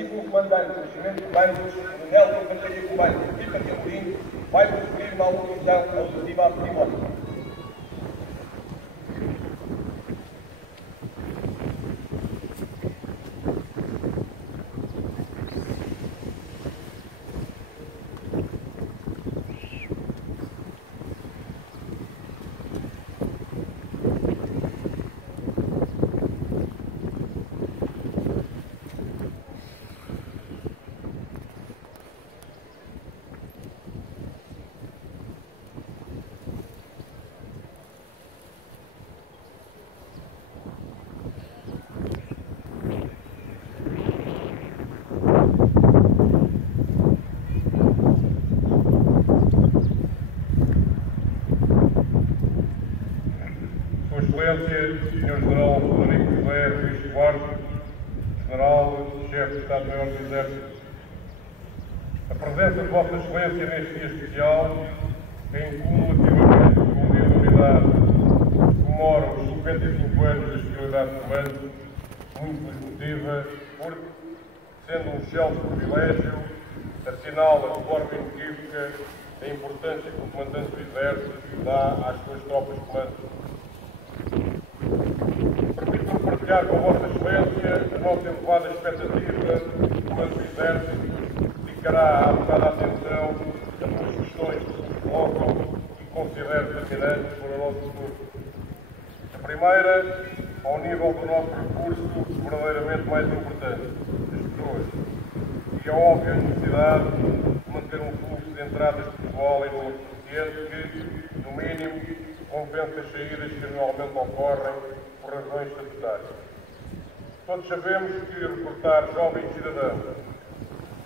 Excelentíssimo Comandante do Regimento de Comandos, Nelson Fonseca Comandos e Patrícia Mourinho, vai proferir uma alocução alusiva à cerimónia. Excelência, Sr. General Frederico José Luís Duarte, General-Chefe de Estado-Maior do Exército. A presença de Vossa Excelência neste dia especial, em cumulativamente com o Dia da Unidade, que comemora os 55 anos da Especialidade de Comando, muito nos motiva, porque, sendo um excelso privilégio, assinala de forma inequívoca a importância que o Comandante do Exército dá às suas tropas de comando. Permito-me partilhar com Vossa Excelência a nossa elevada expectativa do Comando do Exército dedicará a adequada atenção a duas questões que se colocam e considero determinantes para o nosso futuro. A primeira, ao nível do nosso recurso verdadeiramente mais importante, as pessoas, e a óbvia necessidade de manter um fluxo de entradas de pessoal em número suficiente que, no mínimo, compensa as saídas que anualmente ocorrem por razões estatutárias. Todos sabemos que recrutar jovens cidadãos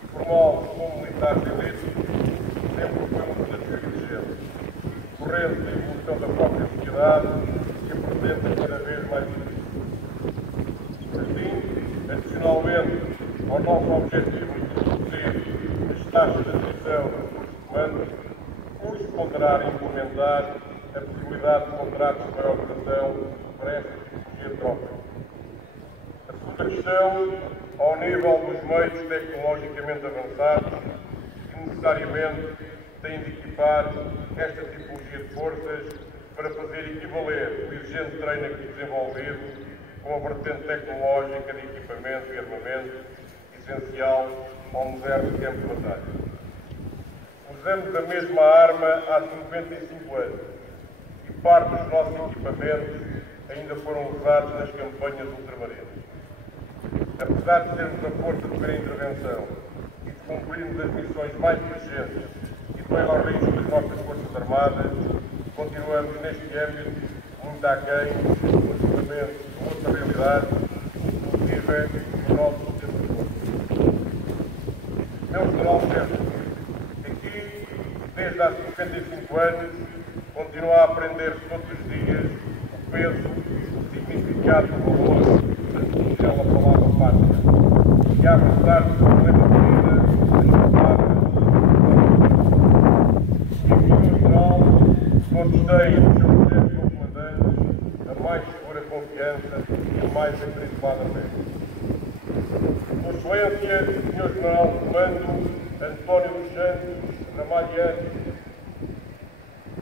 e formá-los como militares de elite sempre foi um desafio exigente, corrente da evolução da própria sociedade e apresenta cada vez mais difícil. Assim, adicionalmente ao nosso objetivo de reduzir as taxas de admissão do curso de comando, o curso poderá implementar a possibilidade de contratos de maior duração para esta tipologia de tropa. A segunda questão, ao nível dos meios tecnologicamente avançados, que necessariamente têm de equipar esta tipologia de forças para fazer equivaler o exigente treino aqui desenvolvido com a vertente tecnológica de equipamento e armamento essencial ao moderno campo de batalha. Usamos a mesma arma há 55 anos. E parte dos nossos equipamentos ainda foram usados nas campanhas ultramarinas. Apesar de sermos a força de primeira intervenção e de cumprirmos as missões mais exigentes e de maior risco das nossas Forças Armadas, continuamos neste âmbito muito aquém do equipamento de outra realidade, inclusive do nosso sistema de força. Meu General-Chefe, aqui, desde há 55 anos, continua a aprender todos os dias o peso, o significado do valor daquela palavra pátria e a avançar do problema de vida das palavras. Em geral, todos têm os seus chefes ou comandantes a mais segura confiança e a mais acrisolada fé. Sua Excelência, Sr. General de Comando António dos Santos Ramalhiano,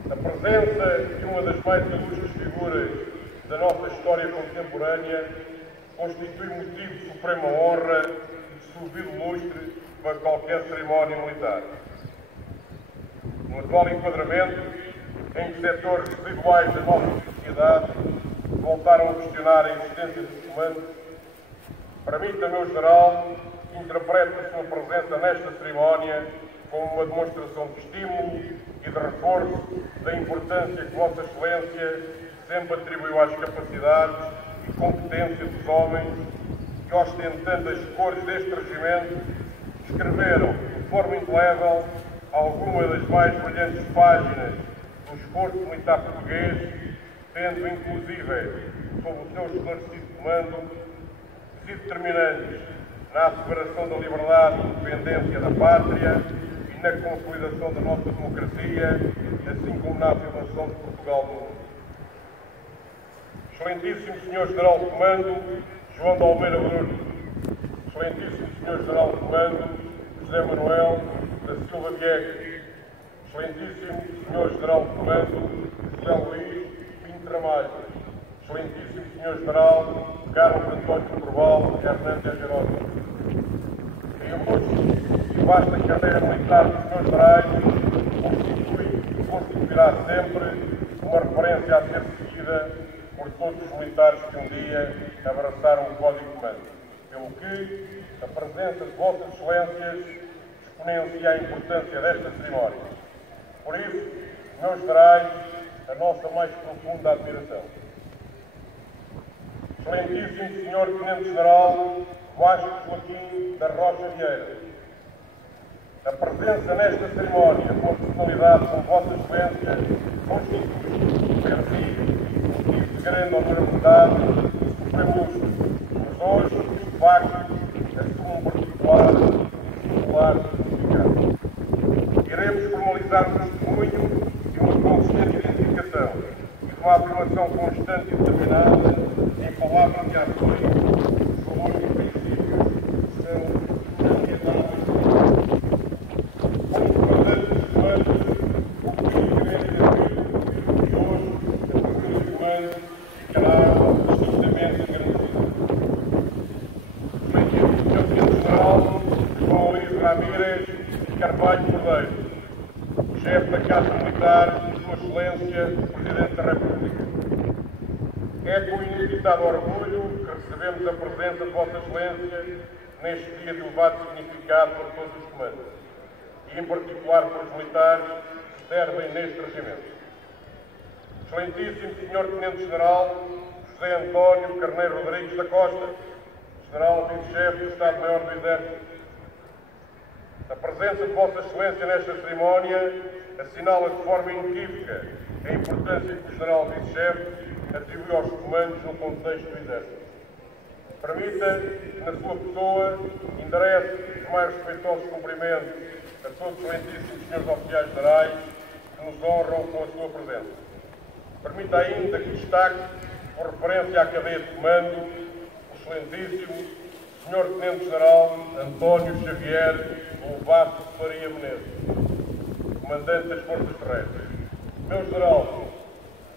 a presença de uma das mais ilustres figuras da nossa história contemporânea constitui motivo de suprema honra e de subido lustre para qualquer cerimónia militar. No atual enquadramento, em que setores residuais da nossa sociedade voltaram a questionar a existência dos comandos, permita, meu General, que interprete a sua presença nesta cerimónia como uma demonstração de estímulo e de reforço da importância que Vossa Excelência sempre atribuiu às capacidades e competência dos homens que, ostentando as cores deste regimento, escreveram de forma indelével algumas das mais brilhantes páginas do esforço militar português, tendo inclusive, sob o seu esclarecido comando, sido determinantes na asseveração da liberdade e independência da pátria e na consolidação da nossa democracia, assim como na afirmação de Portugal no mundo. Excelentíssimo Sr. General de Comando, João de Almeida Bruno, Excelentíssimo Sr. General de Comando José Manuel da Silva Viegas, Excelentíssimo Sr. General de Comando José Luís Pinto Ramalho, Excelentíssimo Sr. General Carlos António Corval Hernandes Jerónimo. Em ilustre e vasta carreira militar dos Srs. Generais, constituirá sempre uma referência a ser seguida por todos os militares que um dia abraçaram o Código de Comando, pelo que a presença de Vossas Excelências exponencia a importância desta cerimónia. Por isso, meus generais, a nossa mais profunda admiração. Excelentíssimo Sr. Tenente-General Vasco Joaquim da Rocha Vieira, a presença nesta cerimónia com personalidade como Vossa Excelência constitui, per si, motivo de grande honorabilidade e supremo luxo, mas hoje, de facto, assume um particular significado. Iremos formalizar um testemunho de uma consistente identificação e de uma afirmação constante e determinada em palavras e ações dos valores e princípios que são fundamentais. Carvalho Cordeiro, chefe da Casa Militar e Sua Excelência, Presidente da República. É com inusitado orgulho que recebemos a presença de Vossa Excelência neste dia de elevado significado para todos os comandos, e em particular para os militares que servem neste regimento. Excelentíssimo Sr. Tenente-General José António Carneiro Rodrigues da Costa, General Vice-Chefe do Estado-Maior do Exército. A presença de Vossa Excelência nesta cerimónia assinala de forma inequívoca a importância que o General Vice-Chefe atribui aos comandos no contexto do Exército. Permita que, na sua pessoa, enderece os mais respeitosos cumprimentos a todos os excelentíssimos senhores oficiais generais que nos honram com a sua presença. Permita ainda que destaque, por referência à cadeia de comando, o excelentíssimo Sr. Tenente-General António Xavier Lobato Faria Menezes, Comandante das Forças Terrestres. Meu General,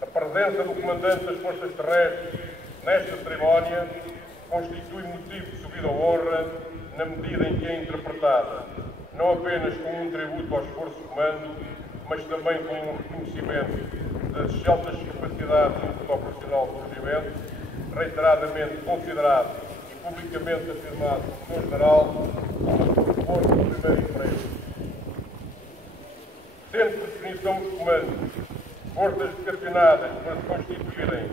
a presença do Comandante das Forças Terrestres nesta cerimónia constitui motivo de subida à honra na medida em que é interpretada, não apenas como um tributo ao esforço de comando, mas também como um reconhecimento das altas capacidades operacional do regimento, reiteradamente considerado e publicamente afirmado pelo Sr. General como força de primeiro emprego. Sendo por definição dos comandos forças vocacionadas para se constituírem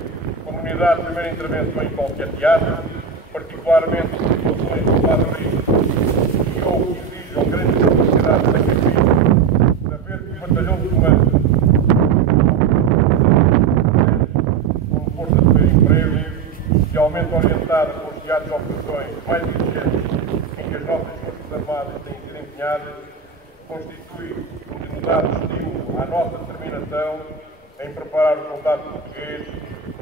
como unidade de primeira intervenção em qualquer teatro, particularmente em situações de elevado risco e ou que exijam grande capacidade de sacrifício, saber que o batalhão de comando como força de primeiro emprego, idealmente orientada para os teatros de operações mais eficientes em que as nossas Forças Armadas têm sido empenhadas, constitui um denotado estímulo à nossa determinação em preparar o soldado português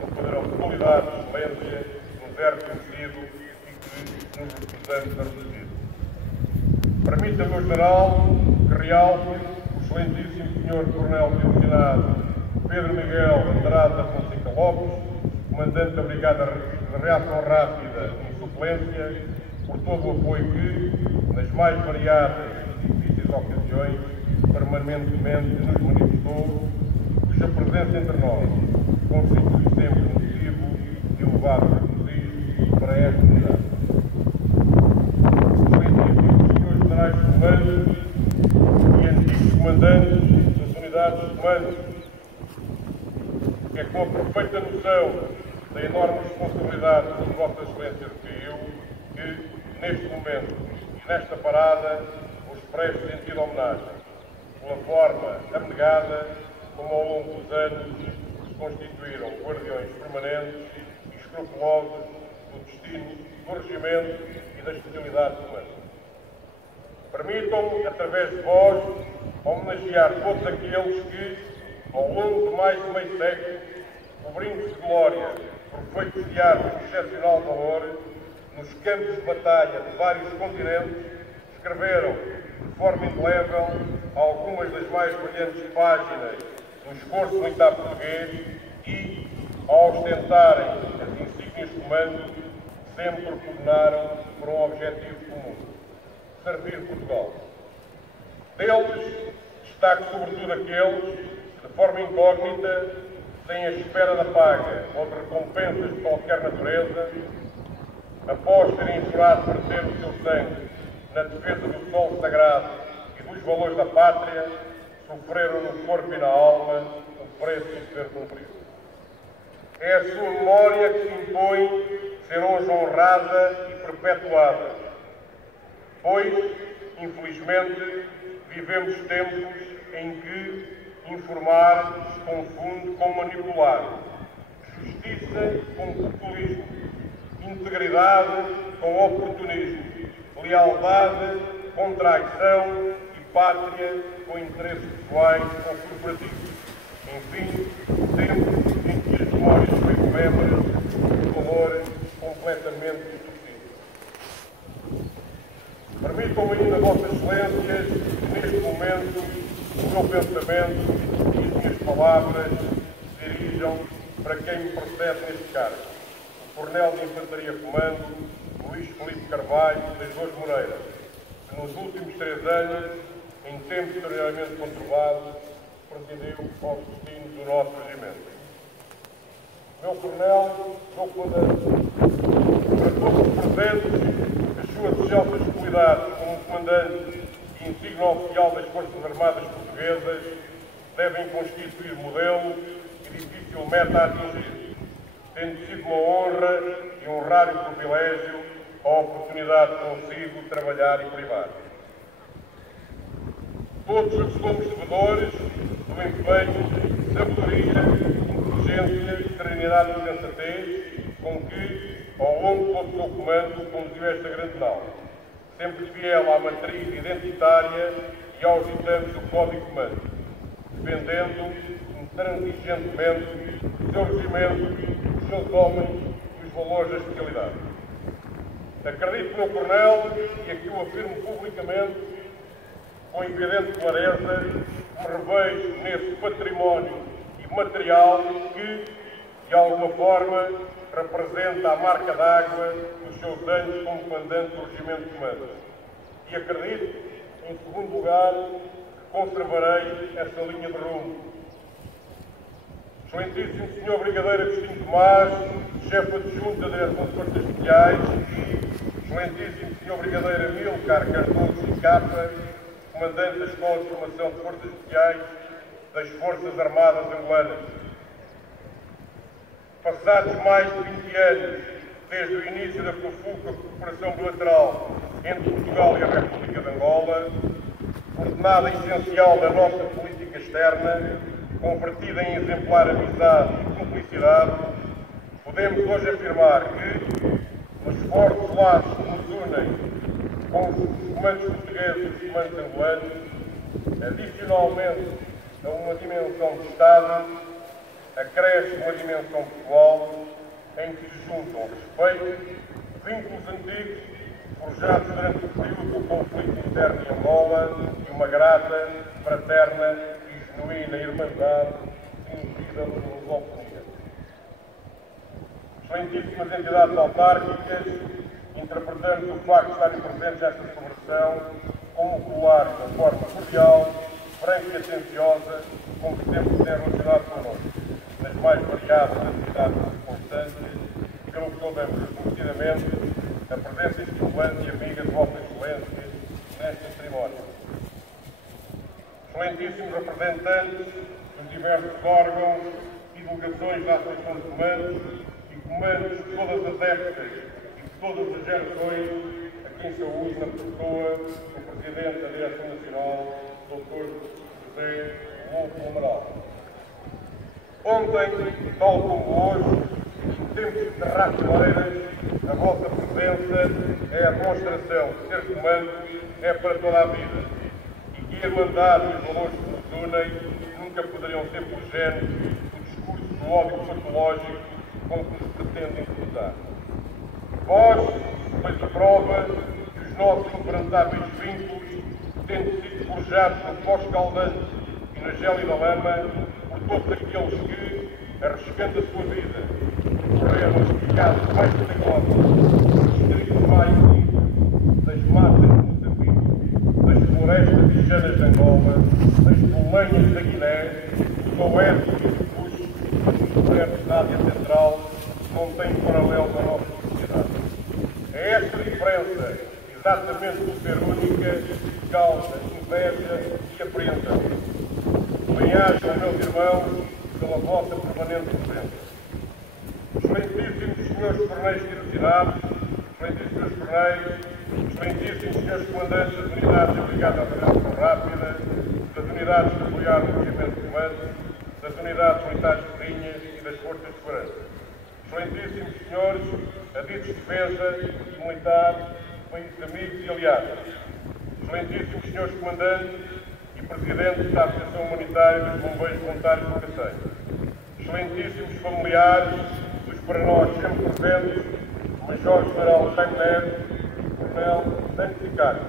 no padrão de qualidade e excelência que nos é reconhecido e que nos recusamos a reduzir. Permita, meu General, que realce o excelentíssimo Sr. Coronel Divisionado Pedro Miguel Andrade da Fonseca Lopes, Comandante da Brigada de Reação Rápida em suplência, por todo o apoio que, nas mais variadas e difíceis ocasiões, permanentemente nos manifestou, cuja presença entre nós constitui sempre motivo de elevado regozijo para esta unidade. Excelentíssimos senhores generais de comando e antigos comandantes das unidades de comando, é com a perfeita noção da enorme responsabilidade que Vossa Excelência referiu que, neste momento e nesta parada, vos presto sentido homenagem, pela forma abnegada como ao longo dos anos se constituíram guardiões permanentes e escrupulosos do destino do regimento e da especialidade do comando. Permitam-me, através de vós, homenagear todos aqueles que, ao longo de mais de meio século, cobrindo-se de glória por feitos de arte de excepcional valor, nos campos de batalha de vários continentes, escreveram de forma indelével algumas das mais brilhantes páginas do esforço militar português e, ao ostentarem as insígnias de comando, sempre pugnaram por um objetivo comum: servir Portugal. Deles, destaco sobretudo aqueles que, de forma incógnita, sem a espera da paga ou de recompensas de qualquer natureza, após terem jurado verter o seu sangue na defesa do sol sagrado e dos valores da pátria, sofreram no corpo e na alma o preço de dever cumprido. É a sua memória que se impõe ser hoje honrada e perpetuada, pois, infelizmente, vivemos tempos em que informar se confunde com manipular, justiça com populismo, integridade com oportunismo, lealdade com traição e pátria com interesses pessoais ou corporativos. Enfim, tempos em que as memórias bem comemem um valor completamente distorcido. Permitam-me ainda, Vossas Excelências, que neste momento o meu pensamento e as minhas palavras se dirijam para quem me precede neste cargo, o Coronel de Infantaria Comando, Luís Filipe Carvalho das Dores Moreira, que nos últimos 3 anos, em tempos extraordinariamente conturbados, presidiu aos destinos do nosso regimento. Meu Coronel, meu comandante, para todos os presentes, as suas excelsas qualidades como comandante e insigne oficial das Forças Armadas Portuguesas devem constituir modelo e difícil meta a atingir, tendo sido uma honra e um raro privilégio a oportunidade consigo de trabalhar e privar. Todos os somos devedores do empenho, sabedoria, inteligência, serenidade e sensatez com que, ao longo de todo o seu comando, conduziu esta grande nau, sempre fiel à matriz identitária e aos ditames do Código de Comando, defendendo intransigentemente o seu regimento, os seus homens e os valores da especialidade. Acredito, meu Coronel, e aqui o afirmo publicamente, com evidente clareza, me revejo nesse património imaterial que, de alguma forma, representa a marca d'água dos seus anos como comandante do Regimento de Comando. E acredito, em segundo lugar, que conservarei essa linha de rumo. Excelentíssimo Sr. Brigadeiro Agostinho Tomás, chefe adjunto da Direção de Forças Especiais, e Excelentíssimo Sr. Brigadeiro Amílcar Cardoso e Capa, comandante da Escola de Formação de Forças Especiais das Forças Armadas Angolanas. Passados mais de 20 anos, desde o início da profusa cooperação bilateral entre Portugal e a República de Angola, coordenada essencial da nossa política externa, convertida em exemplar amizade e cumplicidade, podemos hoje afirmar que, nos fortes laços que nos unem com os comandos portugueses e os comandos angolanos, adicionalmente a uma dimensão de Estado, acresce uma dimensão pessoal em que se juntam respeito, vínculos antigos, forjados durante o período do conflito interno em Angola, e uma grata, fraterna e genuína irmandade conhecida no lusofonia. Excelentíssimas entidades autárquicas, interpretamos o facto de estarem presentes nesta celebração como colar de forma cordial, franca e atenciosa, como sempre se tem relacionado connosco, nas mais variadas atividades e circunstâncias, pelo que saudamos reconhecidamente a presença estimulante e amiga de Vossas Excelências nesta cerimónia. Excelentíssimos representantes dos diversos órgãos e delegações da Associação de Comandos e comandos de todas as épocas e de todas as gerações, a quem saúde na pessoa do Presidente da Direção Nacional, Dr. José Wolfo Amaral. Ontem, tal como hoje, em tempos de rastreiras, a vossa presença é a demonstração que ser comando é para toda a vida e que a irmandade e os valores que nos unem nunca poderiam ser por género do discurso do ódio patológico com que nos pretendem cruzar. Vós, depois a prova que os nossos inquebrantáveis vínculos, tendo sido forjados no pós-caldante e na gélida lama, por todos aqueles que, arriscando a sua vida, correram os pecados mais perigosos dos distritos mais livres, das matas de Moçambique, das florestas bichanas de Angola, das bolanhas da Guiné, dos oécios e dos projetos da Ásia Central, não tem paralelo na nossa sociedade. É esta diferença, exatamente por ser única, que causa inveja e apreensão. Bem-ajam, meus irmãos, pela vossa permanente presença. Excelentíssimos senhores coronéis de cidade, excelentíssimos coronéis, excelentíssimos senhores comandantes das unidades da Brigada de Reação Rápida, das unidades que apoiaram o movimento de comando, das unidades militares de linhas e das forças de segurança. Excelentíssimos senhores, adidos de defesa e militar, países amigos e aliados. Excelentíssimos senhores comandantes e presidentes da Associação Humanitária dos Bombeiros Voluntários do Cacém. Excelentíssimos familiares dos para nós sempre presentes, Major-General Jaime Neves e Coronel Dante Sicário.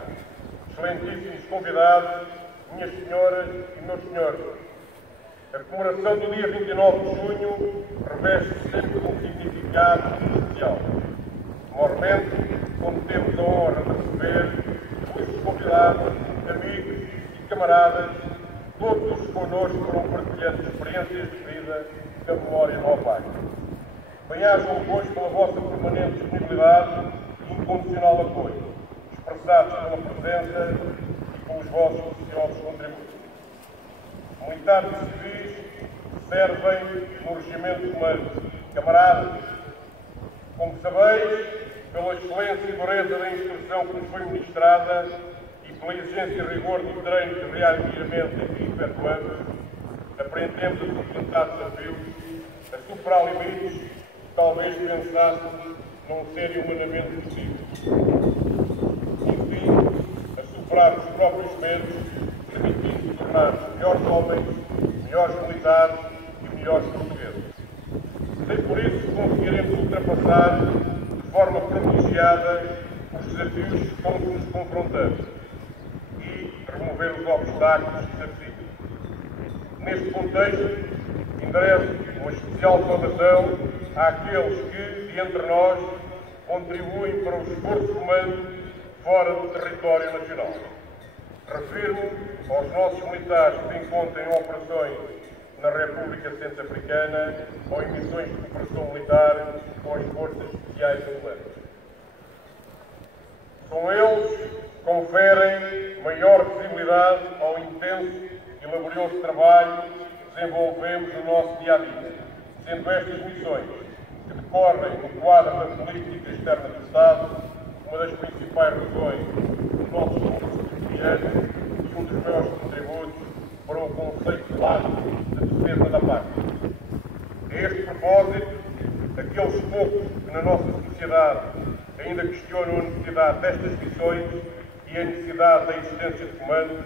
Excelentíssimos convidados, minhas senhoras e meus senhores, a comemoração do dia 29 de junho reveste sempre um significado especial. Mormente, quando temos a honra de receber muitos convidados, amigos e camaradas, todos os connosco foram partilhando experiências de vida que a memória não apaga. Bem-ajam hoje pela vossa permanente disponibilidade e incondicional apoio, expressados pela presença e pelos vossos preciosos contributos. Militares e civis servem no regimento de comando. Camaradas, como sabeis, pela excelência e dureza da instrução que nos foi ministrada e pela exigência e rigor dos treinos de rearmamento aqui efetuados, aprendemos a sustentar desafios, a superar limites que talvez pensássemos não serem humanamente possíveis. Enfim, a superar os próprios medos, permitindo tornar-nos melhores homens, melhores militares e melhores portugueses. Nem por isso que conseguiremos ultrapassar de forma privilegiada os desafios com que nos confrontamos e remover os obstáculos que desafiam. Neste contexto, endereço uma especial saudação àqueles que, de entre nós, contribuem para o esforço de comando fora do território nacional. Refiro-me aos nossos militares que se encontram em operações na República Centro-Africana ou em missões de cooperação militar com as Forças Especiais Angolanas. São eles que conferem maior visibilidade ao intenso e laborioso trabalho que desenvolvemos no nosso dia-a-dia, sendo estas missões, que decorrem no quadro da política externa do Estado, uma das principais razões do nosso esforço cotidiano e um dos maiores contributos para o conceito básico de defesa da pátria. A este propósito, aqueles poucos que na nossa sociedade ainda questionam a necessidade destas missões e a necessidade da existência de comandos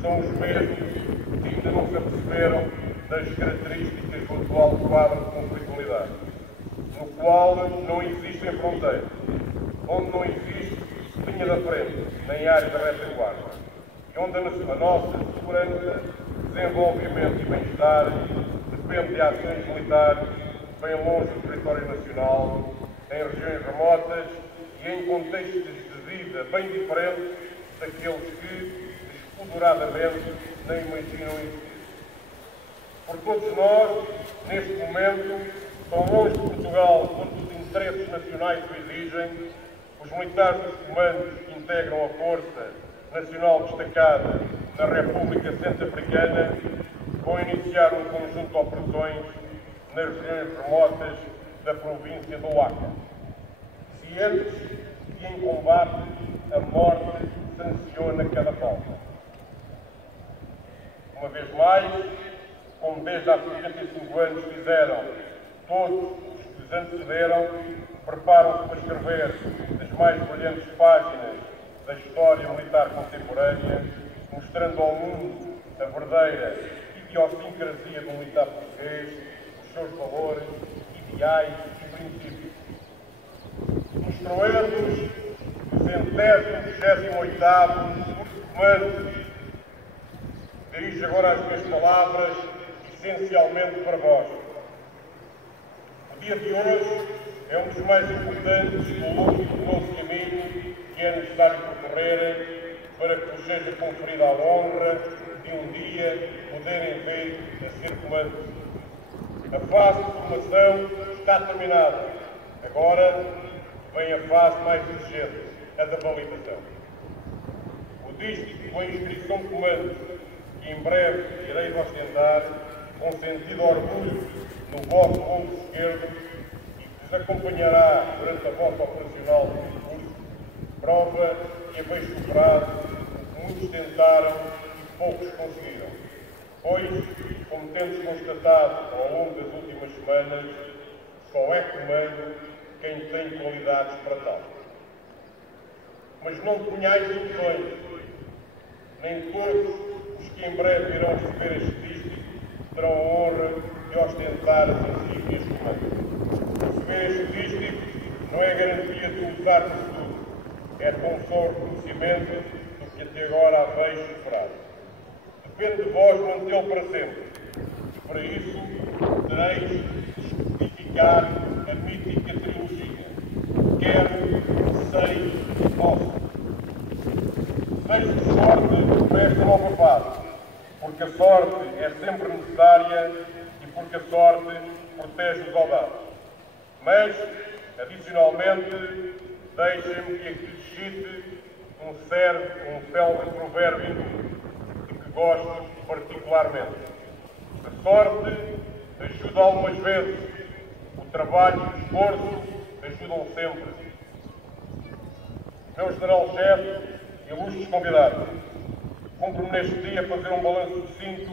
são os mesmos que ainda não se aperceberam das características do atual quadro de conflitualidade, no qual não existem fronteiras, onde não existe linha da frente, nem área da retaguarda, e onde a nossa segurança, desenvolvimento e bem-estar depende de ações militares bem longe do território nacional, em regiões remotas e em contextos de vida bem diferentes daqueles que, despudoradamente, nem imaginam existir. Por todos nós, neste momento, tão longe de Portugal quanto os interesses nacionais o exigem, os militares dos comandos que integram a Força Nacional Destacada na República Centro-Africana vão iniciar um conjunto de operações nas regiões remotas da província do Acre, cientes que em combate a morte sanciona cada falta. Uma vez mais, como desde há 75 anos fizeram todos os que lhes antecederam, preparam-se para escrever as mais brilhantes páginas da história militar contemporânea, mostrando ao mundo a verdadeira idiosincrasia do militar português, os seus valores, ideais e princípios. Instruindo-os 128º Comando. Dirijo agora as minhas palavras essencialmente para vós. O dia de hoje é um dos mais importantes do longo e penoso caminho que é necessário percorrer para que vos seja conferida a honra de um dia poderem vir a ser comando. A fase de formação está terminada. Agora vem a fase mais urgente, a da validação. O disco com a inscrição de comando, que em breve irei ostentar, com sentido de orgulho no vosso ombro esquerdo e que vos acompanhará durante a vossa operacional de percurso, prova que habéis superado o que muitos tentaram e poucos conseguiram. Pois, como temos constatado ao longo das últimas semanas, só é comando quem tem qualidades para tal. Mas não tenhais ilusões. Nem todos os que em breve irão receber este disco terão a honra de ostentar as insígnias de comando. Receber este disco não é garantia de usar no futuro. É tão só o reconhecimento do que até agora haveis superado. Depende de vós mantê-lo para sempre. E para isso tereis de identificar a mítica trilogia. Quero, sei, posso. Desejo-vos sorte nesta nova fase, porque a sorte é sempre necessária e porque a sorte protege os audaces. Mas, adicionalmente, deixem-me que aqui cite um célebre provérbio hindu, de que gosto particularmente. A sorte ajuda algumas vezes, o trabalho e o esforço ajudam sempre. Meu general-chefe, ilustres convidados, cumpre-me neste dia fazer um balanço sucinto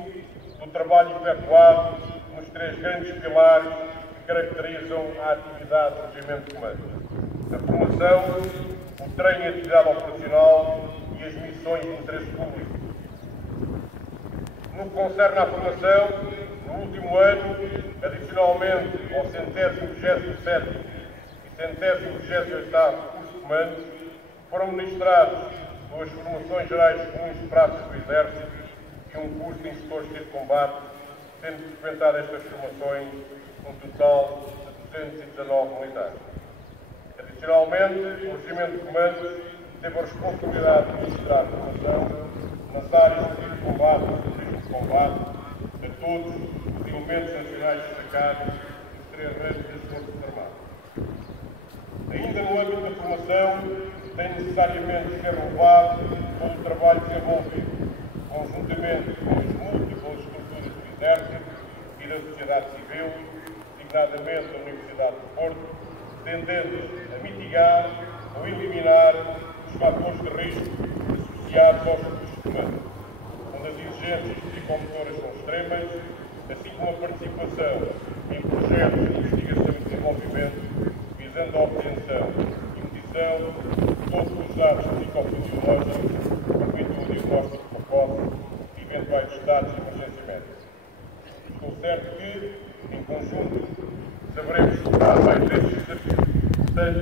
do trabalho efetuado nos 3 grandes pilares que caracterizam a atividade do Regimento de Comando: a formação, o treino e a atividade operacional e as missões de interesse público. No que concerne à formação, no último ano, adicionalmente ao 127º e 128º curso de comando, foram ministrados 2 formações gerais comuns de práticas do Exército e um curso de instrutores de combate, tendo frequentado estas formações um total de 219 militares. Adicionalmente, o Regimento de Comando teve a responsabilidade de ministrar formação nas áreas de tiro de combate e terrorismo de combate a todos os elementos nacionais destacados dos 3 ramos das Forças Armadas. Ainda no âmbito da formação, tem necessariamente de ser relevado todo o trabalho desenvolvido, conjuntamente com as múltiplas estruturas do Exército e da sociedade civil, designadamente a Universidade do Porto, tendendo a mitigar ou eliminar os fatores de risco associados aos recursos de comando, onde as exigências psicomotoras são extremas, assim como a participação em projetos de investigação e desenvolvimento visando a obtenção e medição de todos os dados psicofisiológicos que permitam o diagnóstico precoce de eventuais estados de emergência médica. Estou certo que, em conjunto, saberemos superar mais destes desafios. Portanto,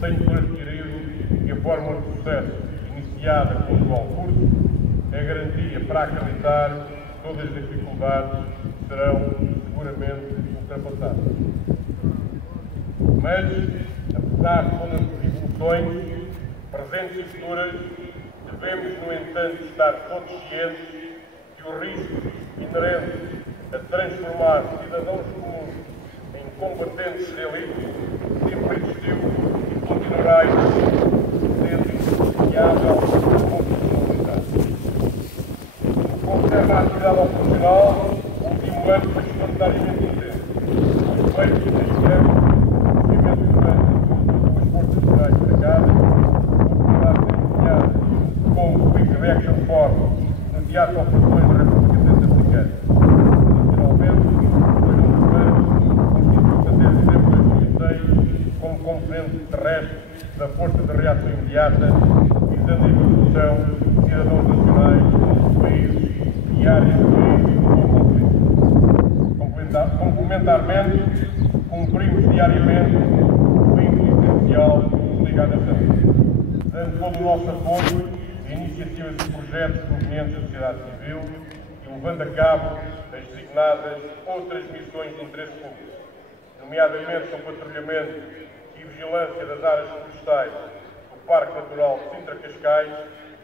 tenho por adquirido que a fórmula de sucesso iniciada com o atual curso é a garantia para acreditar que todas as dificuldades serão seguramente ultrapassadas. Mas, apesar de todas as evoluções, presentes e futuras, devemos, no entanto, estar todos cientes que o risco inerente a transformar cidadãos comuns em combatentes de elite sempre existiu e continuará a existir, sendo indissociável da constitucionalidade. No que concerne à atividade operacional, o último ano foi extraordinariamente intenso. Os feitos deste ano, o Regimento de Comando com as Forças Gerais destacadas, oportunidades empenhadas como Quick Reaction Force no teatro de operações de reconhecimento africano. Adicionalmente, foi um comando constituído até dezembro de 2006 como componente terrestre da Força de Reação Imediata, visando a evolução de cidadãos nacionais de países e áreas do país com conflito. Complementarmente, cumprimos diariamente o fim essencial ligado a dando todo o nosso apoio a iniciativas e projetos provenientes da sociedade civil e levando a cabo as designadas outras missões de interesse público, nomeadamente no patrulhamento e vigilância das áreas florestais do Parque Natural de Sintra-Cascais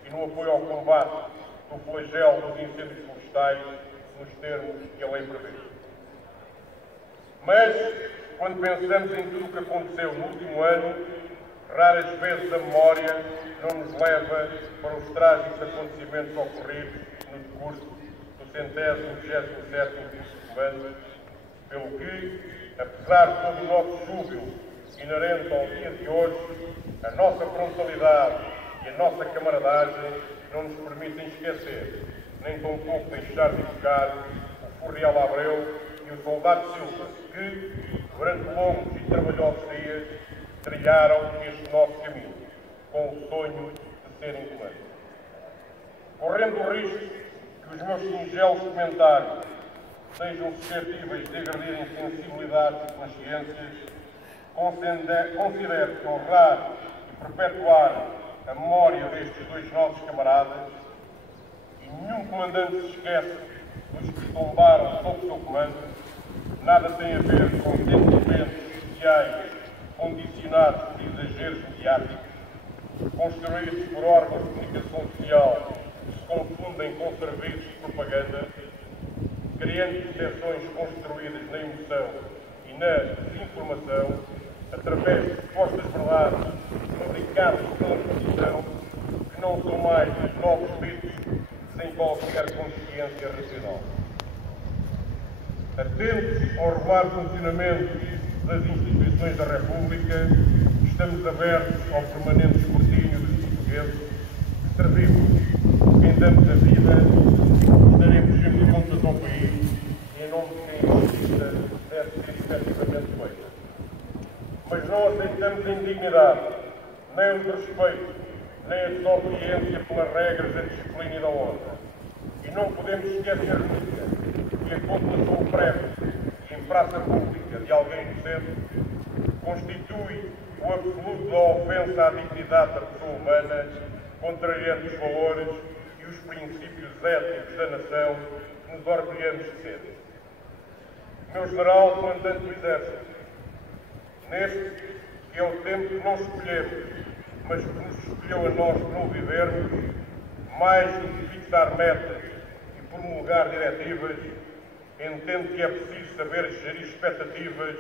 e no apoio ao combate do flagelo dos incêndios florestais nos termos que a lei prevê. Mas, quando pensamos em tudo o que aconteceu no último ano, raras vezes a memória não nos leva para os trágicos acontecimentos ocorridos no decurso do 127º curso comando, pelo que, apesar de todo o nosso júbilo inerente ao dia de hoje, a nossa frontalidade e a nossa camaradagem não nos permitem esquecer, nem tampouco deixar de tocar o Furriel Abreu e o soldado Silva, que, durante longos e trabalhosos dias, trilharam este nosso caminho, com o sonho de serem comandos. Correndo o risco que os meus singelos comentários sejam suscetíveis de agredirem sensibilidades e consciências, considero que honrar e perpetuar a memória destes dois nossos camaradas, e nenhum comandante se esquece dos que tombaram sob o seu comando, nada tem a ver com sentimentos sociais condicionados por exageros mediáticos, construídos por órgãos de comunicação social que se confundem com serviços de propaganda, criando percepções construídas na emoção e na desinformação, através de supostas verdades fabricadas pela repetição, que não são mais os novos mitos sem qualquer consciência racional. Atentos ao regular funcionamento das instituições da República, estamos abertos ao permanente escrutínio dos portugueses que servimos, quem damos a vida, estaremos sempre contas ao país e em nome de quem a justiça deve ser efetivamente feita. Mas não aceitamos a indignidade, nem o desrespeito, nem a desobediência pelas regras da disciplina e da honra. E não podemos esquecer nunca que a condenação prévia em praça pública de alguém inocente constitui o absoluto da ofensa à dignidade da pessoa humana, contrariando os valores e os princípios éticos da nação que nos orgulhamos de ser. Meu general, comandante do Exército, neste que é o tempo que não escolhemos, mas que nos escolheu a nós para o vivermos, mais do que fixar metas e promulgar diretivas, entendo que é preciso saber gerir expectativas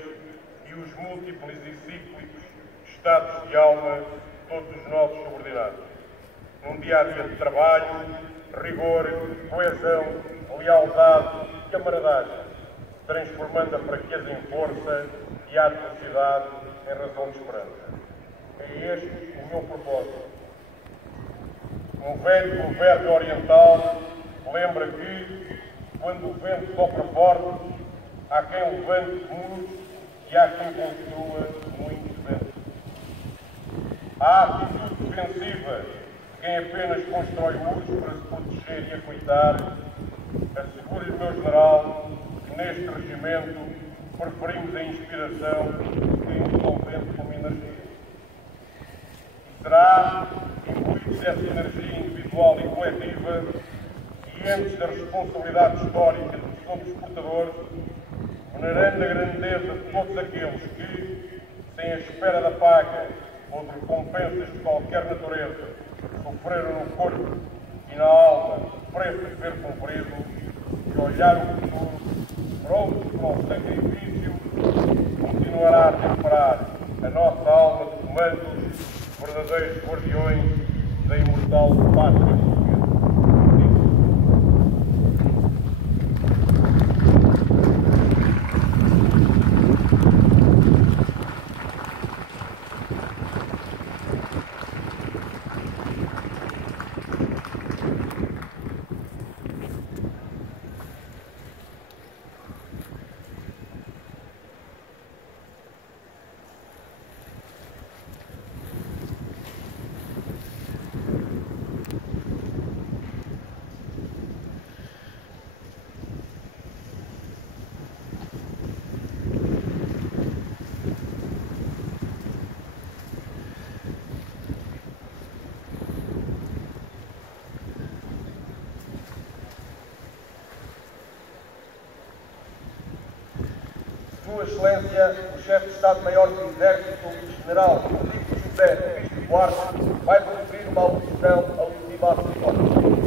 e os múltiplos e cíclicos estados de alma de todos os nossos subordinados. Num dia-a-dia de trabalho, rigor, coesão, lealdade e camaradagem, transformando a fraqueza em força e a adversidade em razão de esperança. É este o meu propósito. Um velho provérbio oriental lembra que, quando o vento sopra forte, há quem levante muros e há quem construa muitos ventos. Há atitude defensiva de quem apenas constrói muros para se proteger e acoitar. Asseguro-lhe, meu general, que neste regimento preferimos a inspiração que o vento como energia. E será, imbuídos dessa energia individual e coletiva, e antes da responsabilidade histórica de que somos portadores, venerando a grandeza de todos aqueles que, sem a espera da paga ou de recompensas de qualquer natureza, sofreram no corpo e na alma o preço de ver cumprido, e olhar o futuro, prontos para o sacrifício, continuará a temperar a nossa alma de comandos, verdadeiros guardiões da imortal pátria portuguesa. Sua Excelência, o Chefe de Estado-Maior do Exército, o General Filipe José Bispo Duarte, vai proferir uma alocução alusiva à cerimónia.